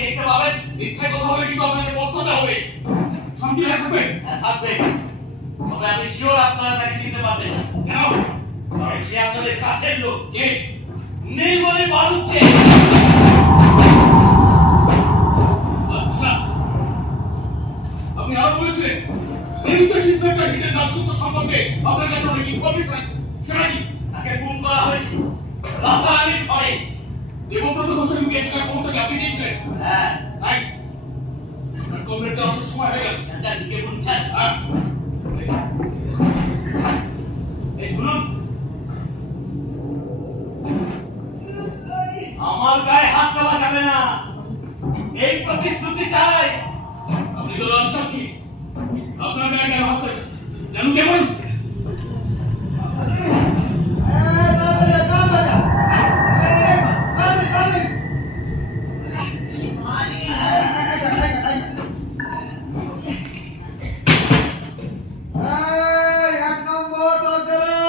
দেখতে পাবেন। কথা হলে কিন্তু আপনাকে হবে। শান্তি হয়ে থাকবে? থাকবে। তবে আমি শিওর আপনারা তাকে চিনতে পারবেন না। কেন? সে আপনাদের কাছের লোক। কে? বলে বাড়ুচ্ছে অসুখ সময় হয়ে গেল এটা ঢুকে বলছেন হ্যাঁ এই শুনুন আমার গায়ে হাত দেওয়া যাবে না এই প্রতিশ্রুতি চাই আপনি তো রাজ সাক্ষী আপনার গায়ে কেন হাত দেবেন? জানুন কেমন এক নম্বর দশ দিলাম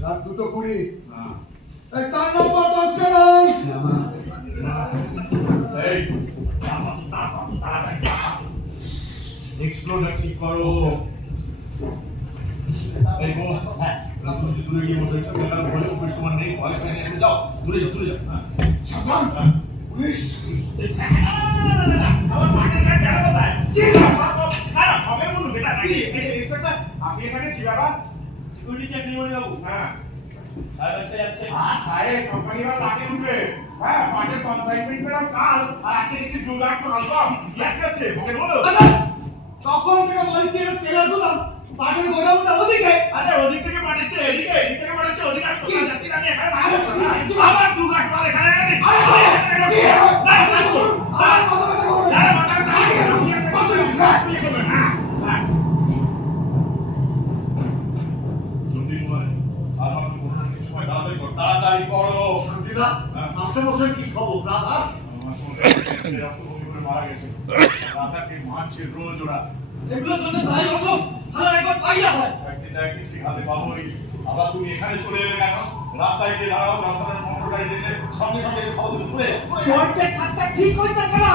রাত দুটো কুড়ি চার নম্বর দশ ঠিক করো হ্যাঁ। দূরে গিয়ে বলতে হচ্ছে মেলা বলে পুলিশ তোমার নেই পয়সা নিয়ে এসে যাও দূরে যাও দূরে যাও হ্যাঁ পুলিশ আমার মাঠের কাজ জানা কোথায় কি না না বলুন বেটা আপনি এখানে কি সিকিউরিটি চেক নিয়ে বলে হ্যাঁ তখন থেকে বলছি তেলেরগুলো পাটের গোডাউনটা ওদিকে আরে ওদিক থেকে পাঠাচ্ছে এদিকে এদিক থেকে পাঠাচ্ছে ওদিকে আমি কোথায় যাচ্ছি না আমি এখানে মাঠে আবার দু লাখ মাল এখানে তাড়াতাড়ি করো শান্তিদা হ্যাঁ। মাস্টারমশাই কি খবর দাদা মারা গেছে রাধাকে মারছে রোজ ওরা এগুলো জন্য তাই অসুখ থানার একবার হয়। একদিন না একদিন শিখাতে পাবোই আবার তুমি এখানে চলে এলে কেন? রাস্তায় গিয়ে দাঁড়াও রাস্তায় মোটর গাড়ি দিলে সঙ্গে সঙ্গে এসে ঘুরে জয়েন্টে ঠাট্টা ঠিক হইতেছে না।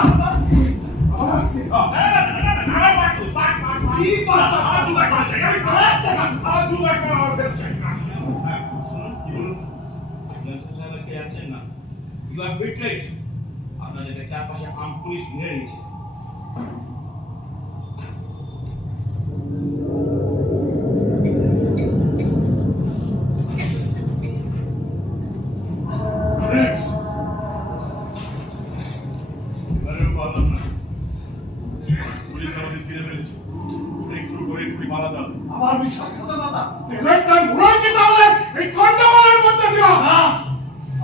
চারপাশে আম পুলিশ ঘিরে নিয়েছে। করে মারা যাবে আমার বিশ্বাস মুড়াই কি তাহলে? এই কন্ডামালের মধ্যে দিও না।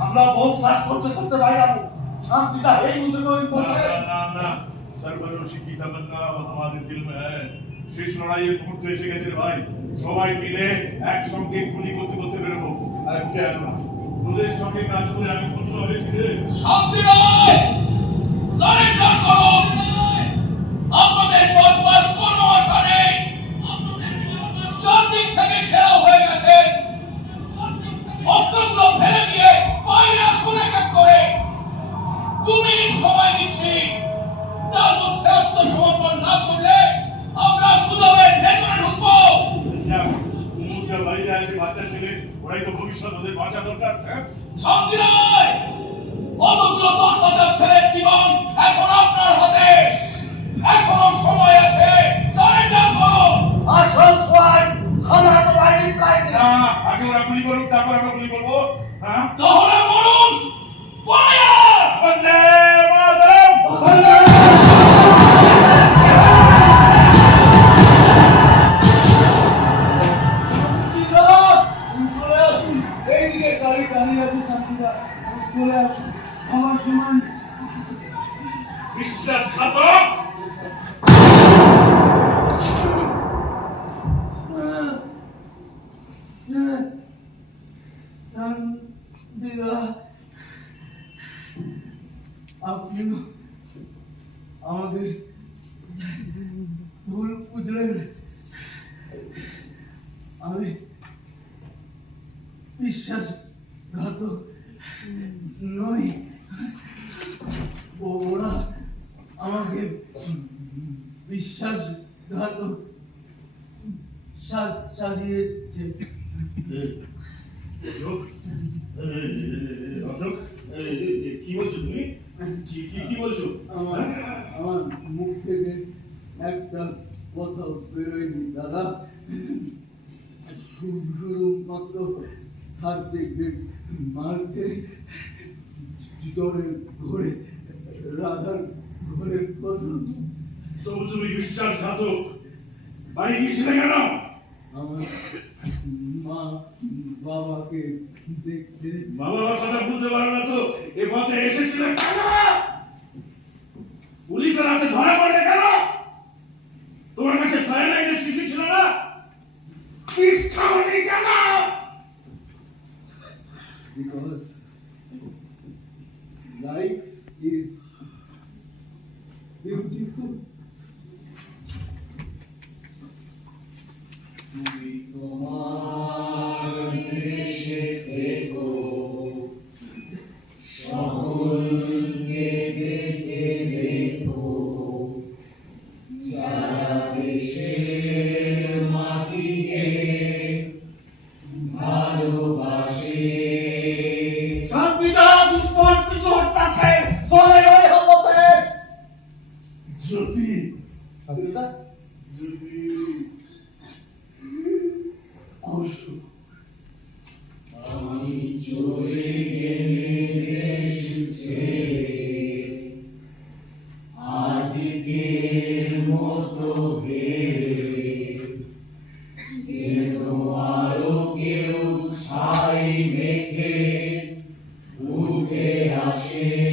আমরা বহু শ্বাস করতে করতে বাইরে শান্তিটা এই মুহূর্তে না না না সর্বরোষী কি তমন্না আমাদের দিল মে হ্যায় শেষ লড়াইয়ের মুহূর্ত এসে গেছে ভাই। সবাই মিলে একসঙ্গে গুলি করতে করতে বেরোবো। আর কেন? না তোদের সঙ্গে কাজ করে আমি কত হয়েছি রে? শান্তি নয়! সারেন্ডার করুন আমাদের ভুল বুঝলেন। আমি বিশ্বাসঘাতক নই। ওরা আমাকে বিশ্বাসঘাতক সা- সাজিয়েছে। অশোক কি বলছো তুমি? কি বলছো? আমার আমার মুখ থেকে একটা কথা বেরোয়নি দাদা। শুধু শুধুমাত্র হাতে মারতে জোরে ঘরে রাধার ঘরের কথা তবু তুমি বিশ্বাসঘাতক। বাড়ি গিয়েছিলে কেন? আমার মা বাবাকে দেখতে বাবা বাবার কথা বুঝতে পারো না তো। এ পথে এসেছিল পুলিশের হাতে ধরা পড়লে কেন? তোমার কাছে সায়ানাইডের শিশু ছিল না? কেন? যদি শান্তিদা যদি অবশ্য আমি চলে গেলে ছেড়ে আজকের মতো ভেবে যেন আরও কেউ ছাই মেখে উঠে আসে